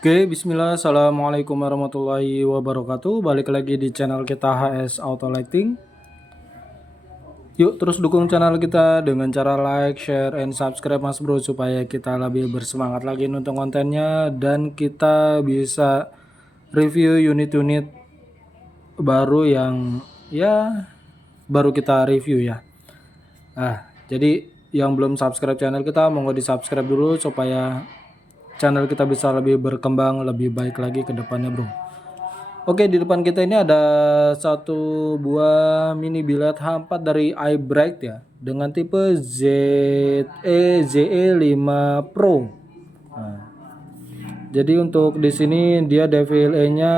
Oke, bismillah, assalamualaikum warahmatullahi wabarakatuh. Balik lagi di channel kita HS Auto Lighting. Yuk terus dukung channel kita dengan cara like, share, and subscribe mas bro, supaya kita lebih bersemangat lagi nonton kontennya dan kita bisa review unit-unit baru yang ya baru kita review ya. Jadi yang belum subscribe channel kita monggo di subscribe dulu supaya channel kita bisa lebih berkembang lebih baik lagi ke depannya bro. Oke, di depan kita ini ada satu buah mini billet H4 dari iBright ya, dengan tipe ZE 5 Pro. Nah, jadi untuk di sini dia devil E-nya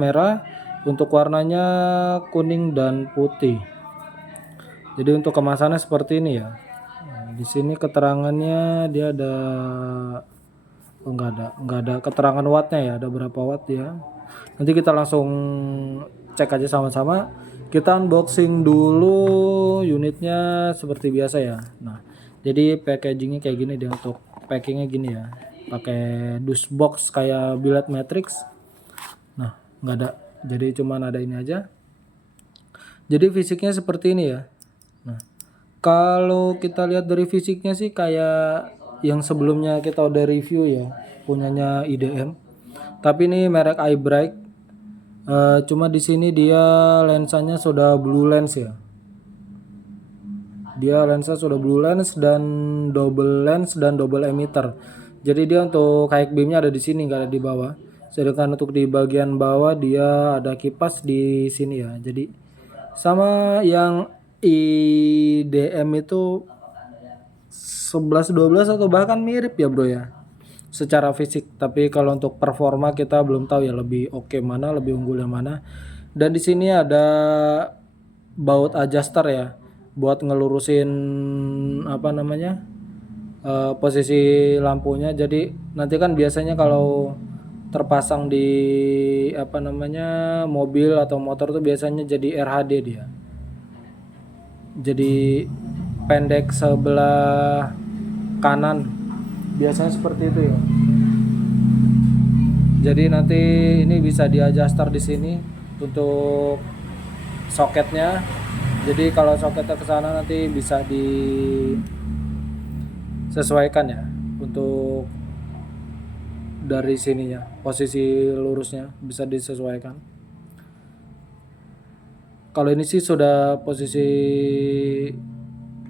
merah, untuk warnanya kuning dan putih. Jadi untuk kemasannya seperti ini ya. Nah, di sini keterangannya dia ada enggak ada keterangan wattnya ya, ada berapa watt ya. Nanti kita langsung cek aja sama-sama. Kita unboxing dulu unitnya seperti biasa ya. Nah, jadi packagingnya kayak gini dia, untuk packingnya gini ya, pakai dus box kayak billet matrix. Nah, nggak ada, jadi cuman ada ini aja. Jadi fisiknya seperti ini ya. Nah, kalau kita lihat dari fisiknya sih kayak yang sebelumnya kita udah review ya, punyanya IDM. Tapi ini merek iBright. Cuma di sini dia lensanya sudah blue lens ya. Dia lensa sudah blue lens dan double emitter. Jadi dia untuk high beamnya ada di sini, nggak ada di bawah. Sedangkan untuk di bagian bawah dia ada kipas di sini ya. Jadi sama yang IDM itu 11 12 atau bahkan mirip ya bro ya, secara fisik. Tapi kalau untuk performa kita belum tahu ya, lebih oke mana, lebih unggul yang mana. Dan di sini ada baut adjuster ya, buat ngelurusin apa namanya, posisi lampunya. Jadi nanti kan biasanya kalau terpasang di apa namanya mobil atau motor tuh biasanya jadi RHD dia, jadi pendek sebelah kanan, biasanya seperti itu ya. Jadi nanti ini bisa di adjuster di sini untuk soketnya. Jadi kalau soketnya ke sana nanti bisa disesuaikan ya, untuk dari sininya posisi lurusnya bisa disesuaikan. Kalau ini sih sudah posisi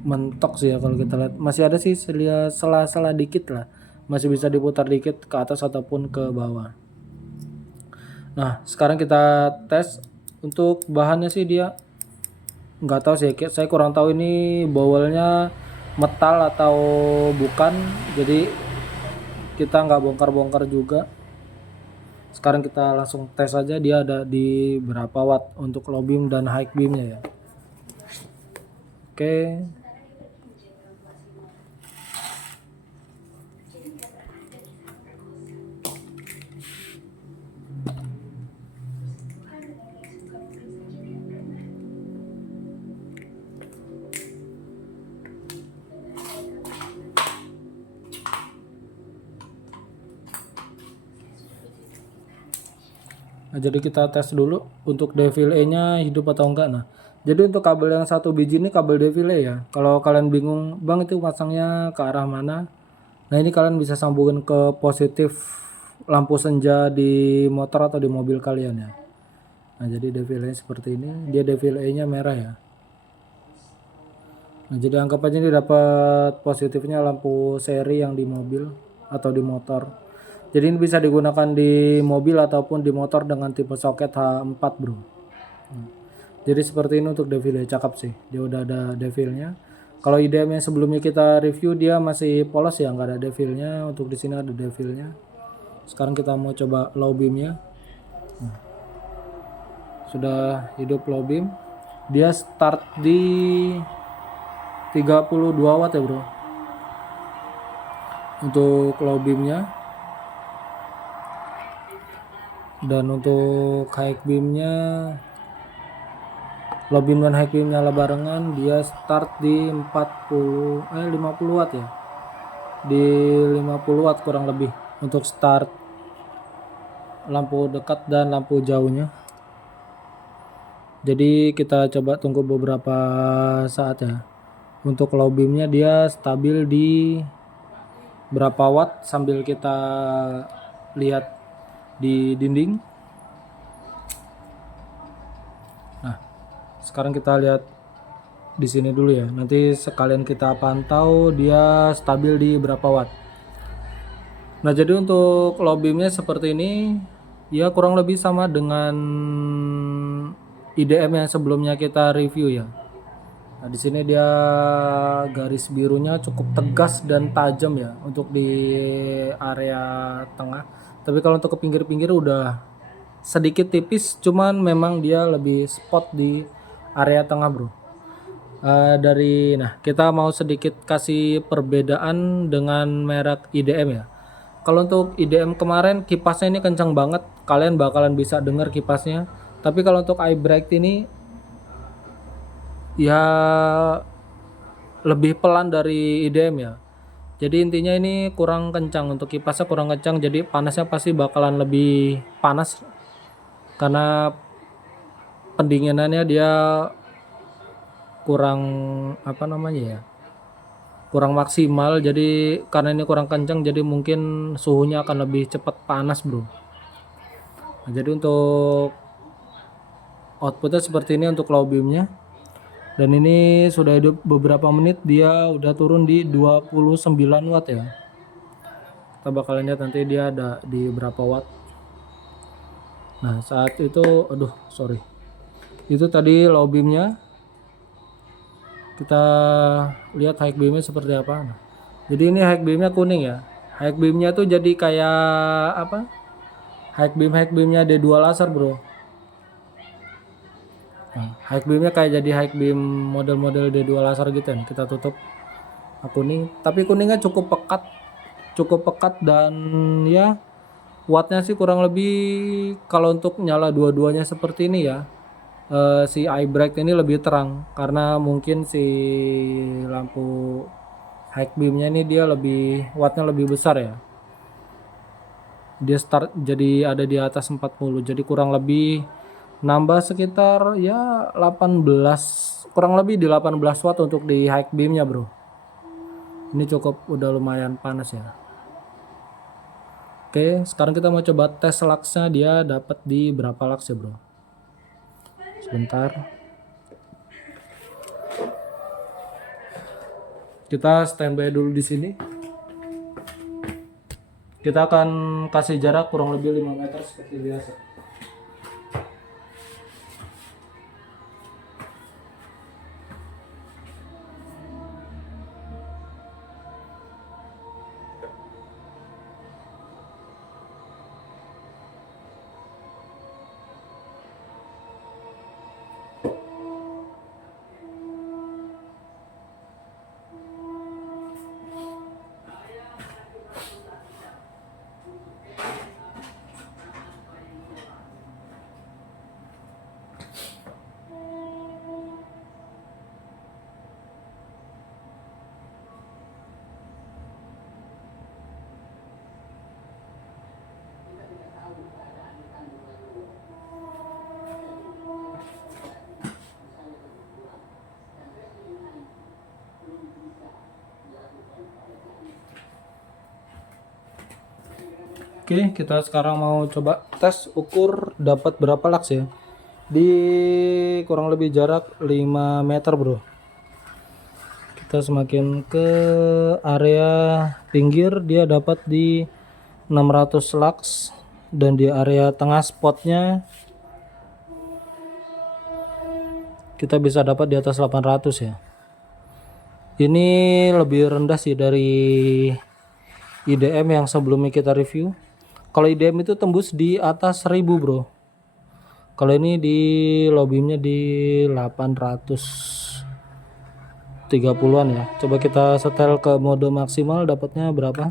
mentok sih ya, kalau kita lihat masih ada sih sela-sela dikit lah, masih bisa diputar dikit ke atas ataupun ke bawah. Nah, sekarang kita tes. Untuk bahannya sih dia nggak tahu sih, saya kurang tahu ini bowelnya metal atau bukan. Jadi kita nggak bongkar-bongkar juga. Sekarang kita langsung tes aja dia ada di berapa watt untuk low beam dan high beamnya ya. Oke. Nah, jadi kita tes dulu untuk devil E-nya hidup atau enggak. Nah, jadi untuk kabel yang satu biji ini kabel devil E ya. Kalau kalian bingung, Bang itu pasangnya ke arah mana? Nah, ini kalian bisa sambungin ke positif lampu senja di motor atau di mobil kalian ya. Nah, jadi devil E seperti ini, dia devil E-nya merah ya. Nah, jadi anggap aja ini dapat positifnya lampu seri yang di mobil atau di motor. Jadi ini bisa digunakan di mobil ataupun di motor dengan tipe soket H4 bro. Jadi seperti ini untuk devilnya, cakep sih. Dia udah ada devilnya. Kalau IDM yang sebelumnya kita review dia masih polos ya, nggak ada devilnya. Untuk di sini ada devilnya. Sekarang kita mau coba low beamnya. Sudah hidup low beam. Dia start di 32 watt ya bro, untuk low beamnya. Dan untuk high beamnya, low beam dan high beam nyala barengan, dia start di 50 watt ya, di 50 watt kurang lebih untuk start lampu dekat dan lampu jauhnya. Jadi kita coba tunggu beberapa saat ya. Untuk low beamnya dia stabil di berapa watt sambil kita lihat di dinding. Nah, sekarang kita lihat di sini dulu ya. Nanti sekalian kita pantau dia stabil di berapa watt. Nah, jadi untuk low beamnya seperti ini, ya kurang lebih sama dengan IDM yang sebelumnya kita review ya. Nah, di sini dia garis birunya cukup tegas dan tajam ya untuk di area tengah. Tapi kalau untuk ke pinggir-pinggir udah sedikit tipis, cuman memang dia lebih spot di area tengah, bro. Nah kita mau sedikit kasih perbedaan dengan merek IDM ya. Kalau untuk IDM kemarin kipasnya ini kencang banget, kalian bakalan bisa dengar kipasnya. Tapi kalau untuk iBright ini ya lebih pelan dari IDM ya. Jadi intinya ini kurang kencang, untuk kipasnya kurang kencang, jadi panasnya pasti bakalan lebih panas karena pendinginannya dia kurang kurang maksimal. Jadi karena ini kurang kencang, jadi mungkin suhunya akan lebih cepat panas, bro. Nah, jadi untuk outputnya seperti ini untuk low beamnya. Dan ini sudah hidup beberapa menit, dia udah turun di 29 watt ya. Kita bakalan lihat nanti dia ada di berapa watt. Nah saat itu itu tadi low beamnya. Kita lihat high beamnya seperti apa. Nah, jadi ini high beamnya kuning ya. High beamnya tuh jadi kayak apa, high beamnya D2 laser, bro. Nah, high beamnya kayak jadi high beam model-model D2 laser gitu kan. Kita tutup kuning, tapi kuningnya cukup pekat dan ya wattnya sih kurang lebih, kalau untuk nyala dua-duanya seperti ini ya, si iBright ini lebih terang karena mungkin si lampu high beamnya ini dia lebih wattnya lebih besar ya. Dia start jadi ada di atas 40, jadi kurang lebih nambah sekitar ya 18, kurang lebih di 18 watt untuk di high beamnya, bro. Ini cukup udah lumayan panas ya. Oke, sekarang kita mau coba tes luxnya, dia dapat di berapa lux ya, bro. Sebentar. Kita standby dulu di sini. Kita akan kasih jarak kurang lebih 5 meter seperti biasa. Oke, kita sekarang mau coba tes ukur dapat berapa lux ya. Di kurang lebih jarak 5 meter, bro. Kita semakin ke area pinggir dia dapat di 600 lux, dan di area tengah spotnya kita bisa dapat di atas 800 ya. Ini lebih rendah sih dari IDM yang sebelumnya kita review. Kalau IDM itu tembus di atas 1000, bro. Kalau ini di low beamnya di 830-an ya. Coba kita setel ke mode maksimal, dapatnya berapa?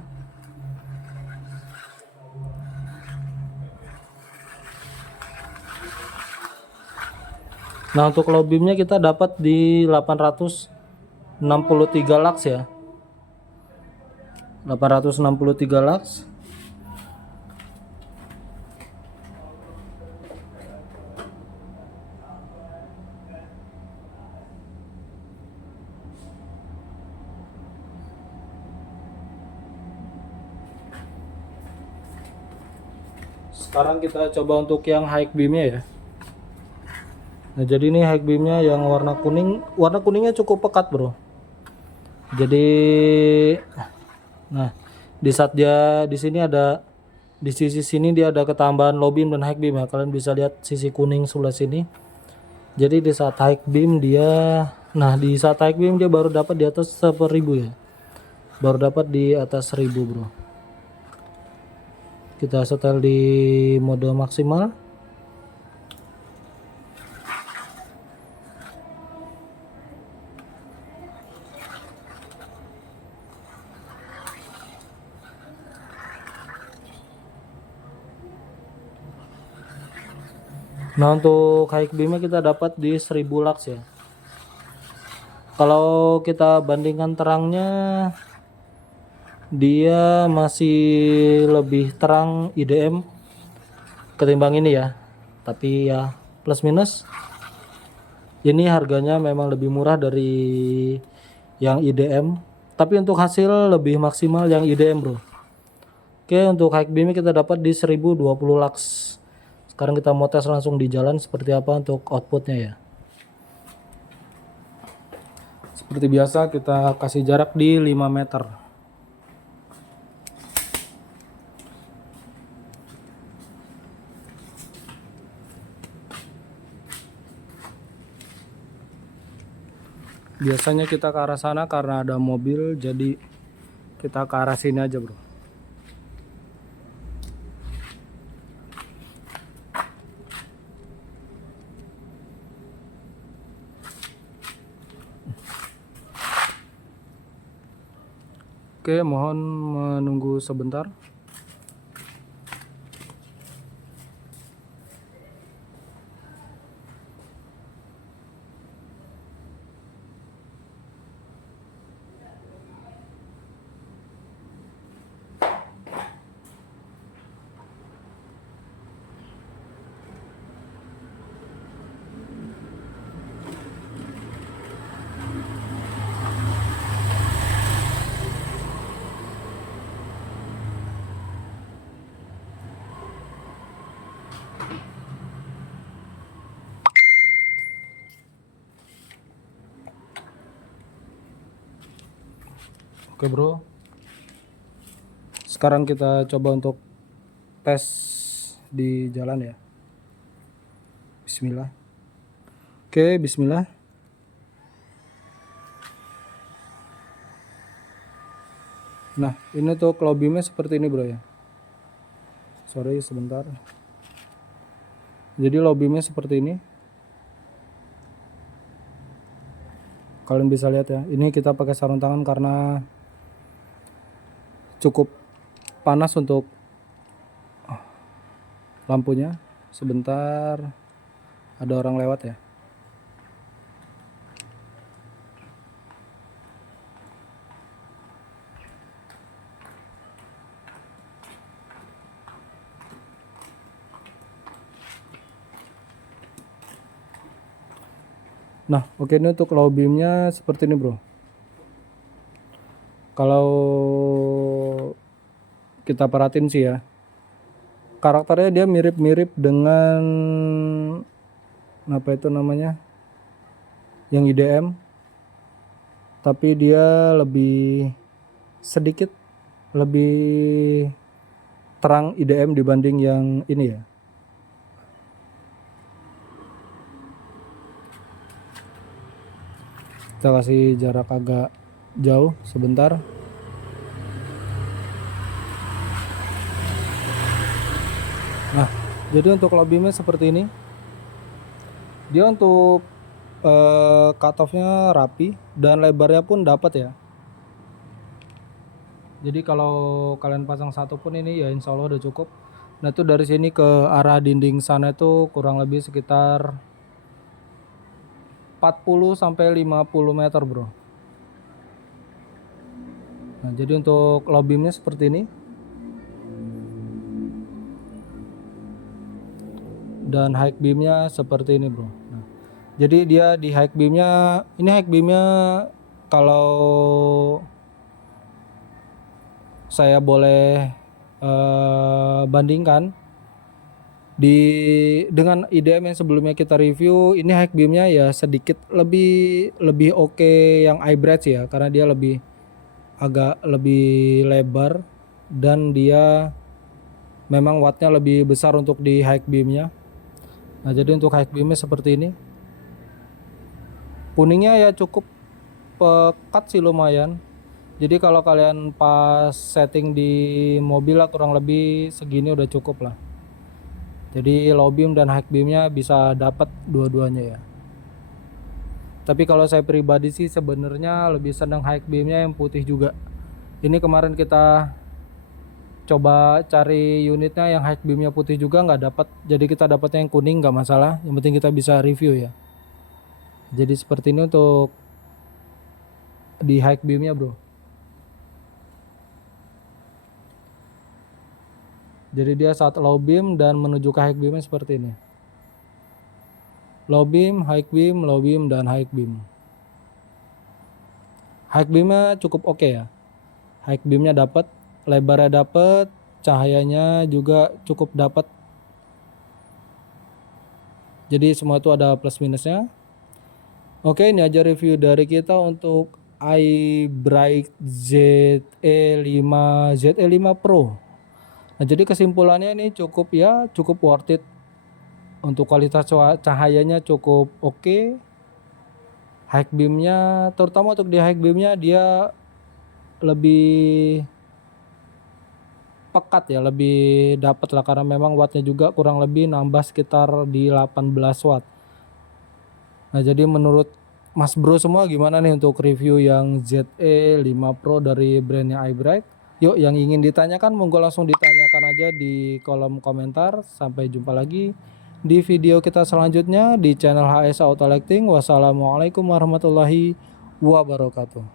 Nah, untuk low beamnya kita dapat di 863 lux ya. 863 lux. Sekarang kita coba untuk yang high beamnya ya. Nah jadi ini high beamnya yang warna kuning, warna kuningnya cukup pekat bro. Jadi nah di saat dia di sini ada, di sisi sini dia ada ketambahan low beam dan high beam ya. Kalian bisa lihat sisi kuning sebelah sini. Jadi di saat high beam dia, nah di saat high beam dia baru dapat di atas 1000 ya. Baru dapat di atas 1000 bro. Kita setel di mode maksimal. Nah untuk high beamnya kita dapat di 1000 lux ya. Kalau kita bandingkan terangnya, dia masih lebih terang IDM ketimbang ini ya. Tapi ya plus minus, ini harganya memang lebih murah dari yang IDM. Tapi untuk hasil lebih maksimal yang IDM bro. Oke, untuk high beamnya kita dapat di 1020 lux. Sekarang kita mau tes langsung di jalan seperti apa untuk outputnya ya. Seperti biasa kita kasih jarak di 5 meter. Biasanya kita ke arah sana karena ada mobil, jadi kita ke arah sini aja bro. Oke, mohon menunggu sebentar. Oke bro, sekarang kita coba untuk tes di jalan ya. Bismillah. Oke, bismillah. Nah ini tuh low beamnya seperti ini bro ya. Sorry sebentar. Jadi low beamnya seperti ini. Kalian bisa lihat ya, ini kita pakai sarung tangan karena cukup panas untuk lampunya. Sebentar, ada orang lewat ya. Nah oke, ini untuk low beamnya seperti ini bro. Kalau kita perhatiin sih ya, karakternya dia mirip-mirip dengan apa itu namanya, yang IDM, tapi dia lebih sedikit lebih terang IDM dibanding yang ini ya. Kita kasih jarak agak jauh sebentar. Nah jadi untuk low beamnya seperti ini. Dia untuk cut off-nya rapi dan lebarnya pun dapat ya. Jadi kalau kalian pasang satu pun ini ya insya Allah udah cukup. Nah itu dari sini ke arah dinding sana itu kurang lebih sekitar 40 sampai 50 meter bro. Nah jadi untuk low beamnya seperti ini. Dan high beamnya seperti ini bro. Nah, jadi dia di high beamnya, ini high beamnya kalau saya boleh bandingkan, Dengan IDM yang sebelumnya kita review, ini high beamnya ya sedikit lebih lebih oke yang iBright sih ya, karena dia agak lebih lebar dan dia memang wattnya lebih besar untuk di high beamnya. Nah jadi untuk high beamnya seperti ini. Kuningnya ya cukup pekat sih, lumayan. Jadi kalau kalian pas setting di mobil lah, kurang lebih segini udah cukup lah. Jadi low beam dan high beamnya bisa dapat dua-duanya ya. Tapi kalau saya pribadi sih sebenarnya lebih senang high beamnya yang putih juga. Ini kemarin kita coba cari unitnya yang high beamnya putih juga nggak dapat. Jadi kita dapatnya yang kuning, nggak masalah. Yang penting kita bisa review ya. Jadi seperti ini untuk di high beamnya bro. Jadi dia saat low beam dan menuju ke high beamnya seperti ini. Low beam, high beam, low beam, dan high beam. High beamnya cukup oke ya. High beamnya dapat, lebarnya dapat, cahayanya juga cukup dapat. Jadi semua itu ada plus minusnya. Oke, ini aja review dari kita untuk iBright ZE5 Pro. Nah, jadi kesimpulannya ini cukup worth it. Untuk kualitas cahayanya cukup oke. High beamnya, terutama untuk di high beamnya dia lebih pekat ya, lebih dapat lah, karena memang wattnya juga kurang lebih nambah sekitar di 18 watt. Nah jadi menurut Mas Bro semua gimana nih untuk review yang ZE5 Pro dari brandnya iBright? Yuk, yang ingin ditanyakan monggo langsung ditanyakan aja di kolom komentar. Sampai jumpa lagi di video kita selanjutnya di channel HS Auto Lighting. Wassalamualaikum warahmatullahi wabarakatuh.